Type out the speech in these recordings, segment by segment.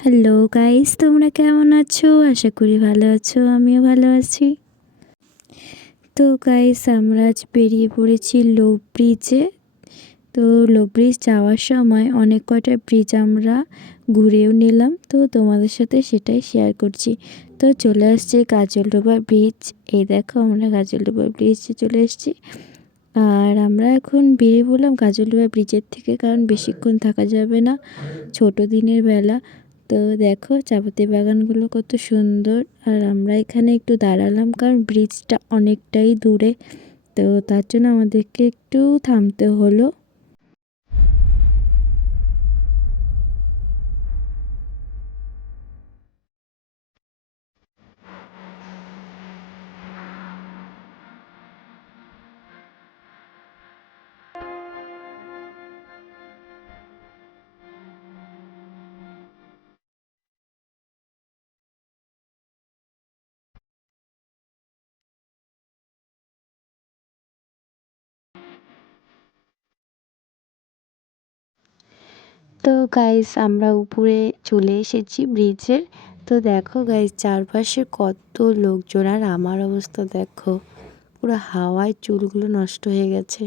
Hello guys, তোমরা কেমন আছো? আশা করি ভালো আছো, আমিও ভালো আছি। তো গাইস, আমরা আজ বেরিয়ে পড়েছি লো ব্রিজে। তো লো ব্রিজ যাওয়ার সময় অনেক কটা ব্রিজ আমরা ঘুরেও নিলাম, তো তোমাদের সাথে সেটাই শেয়ার করছি। তো চলে আসছে গাজলডোবা ব্রিজ। এই দেখো, আমরা গাজলডোবা ব্রিজে চলে এসেছি। আর আমরা এখন বেরিয়ে পড়লাম গাজলডোবা ব্রিজের থেকে, কারণ বেশিক্ষণ থাকা যাবে না, ছোট দিনের বেলা। তো দেখো চাপাতি বাগানগুলো কত সুন্দর। আর আমরা এখানে একটু দাঁড়ালাম, কারণ ব্রিজটা অনেকটাই দূরে, তো তার জন্য আমাদেরকে একটু থামতে হলো। তো গাইস, আমরা উপরে চলে এসেছি ব্রিজের। তো দেখো গাইস, চারপাশে কত লোকজন, আর আমার অবস্থা দেখো, পুরো হাওয়ায় চুলগুলো নষ্ট হয়ে গেছে।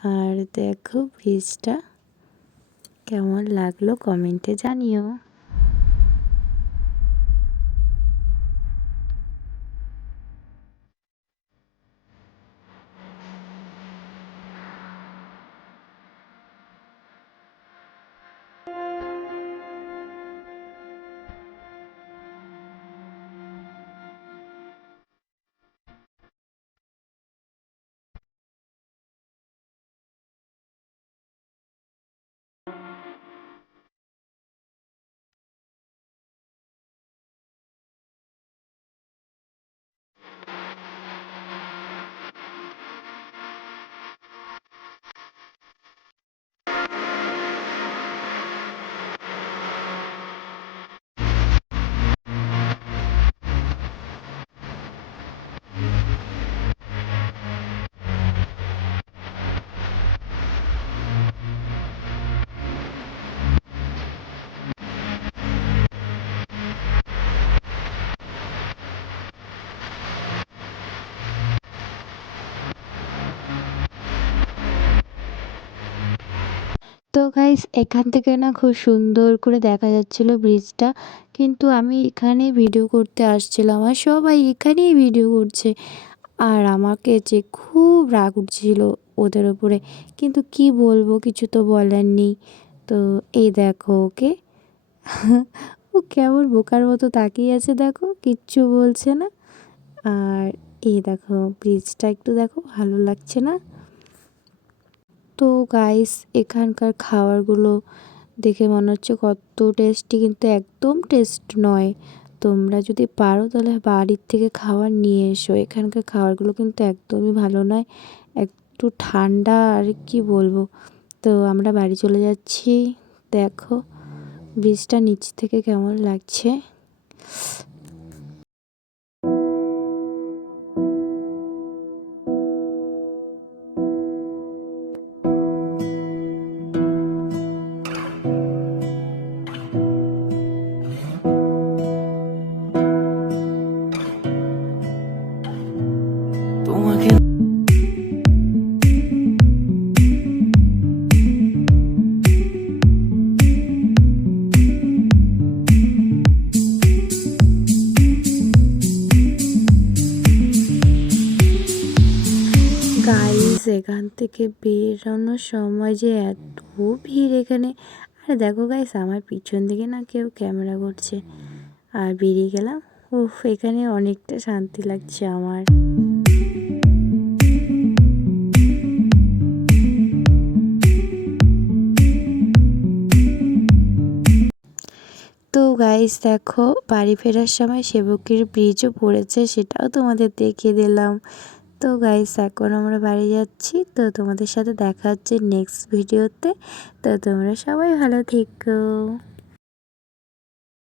আর দেখো ব্রিজটা কেমন লাগলো কমেন্টে জানিও। তো গাইস, এখান থেকে না খুব সুন্দর করে দেখা যাচ্ছিল ব্রিজটা, কিন্তু আমি এখানে ভিডিও করতে আসছিলাম আর সবাই এখানেই ভিডিও করছে। আর আমাকে যে খুব রাগ উঠছিল ওদের ওপরে, কিন্তু কি বলবো, কিছু তো বলার নেই। তো এই দেখো ওকে, ও কেমন বোকার মতো তাকিয়ে আছে, দেখো কিচ্ছু বলছে না। আর এই দেখো ব্রিজটা একটু দেখো, ভালো লাগছে না? তো গাইস, এখানকার খাবারগুলো দেখে মনে হচ্ছে কত টেস্টি, কিন্তু একদম টেস্ট নয়। তোমরা যদি পারো তাহলে বাড়ির থেকে খাবার নিয়ে এসো, এখানকার খাবারগুলো কিন্তু একদমই ভালো নয়, একটু ঠান্ডা। আর কি বলবো। তো আমরা বাড়ি চলে যাচ্ছি। দেখো ব্রিজটা নিচ থেকে কেমন লাগছে। তোমাকে গাইস, এখান থেকে বেরোনোর সময় যে এত ভিড় এখানে। আর দেখো গাইস, আমার পিছন দিকে না কেউ ক্যামেরা করছে। আর বেরিয়ে গেলাম। উফ, এখানে অনেকটা শান্তি লাগছে আমার। তো গাইস দেখো, বাড়ি ফেরার সময় সেবকের ব্রিজও পড়েছে, সেটাও তোমাদের দেখিয়ে দিলাম। তো গাইস, এখন আমরা বাড়ি যাচ্ছি। তো তোমাদের সাথে দেখা হচ্ছে নেক্সট ভিডিওতে। তো তোমরা সবাই ভালো থেকো।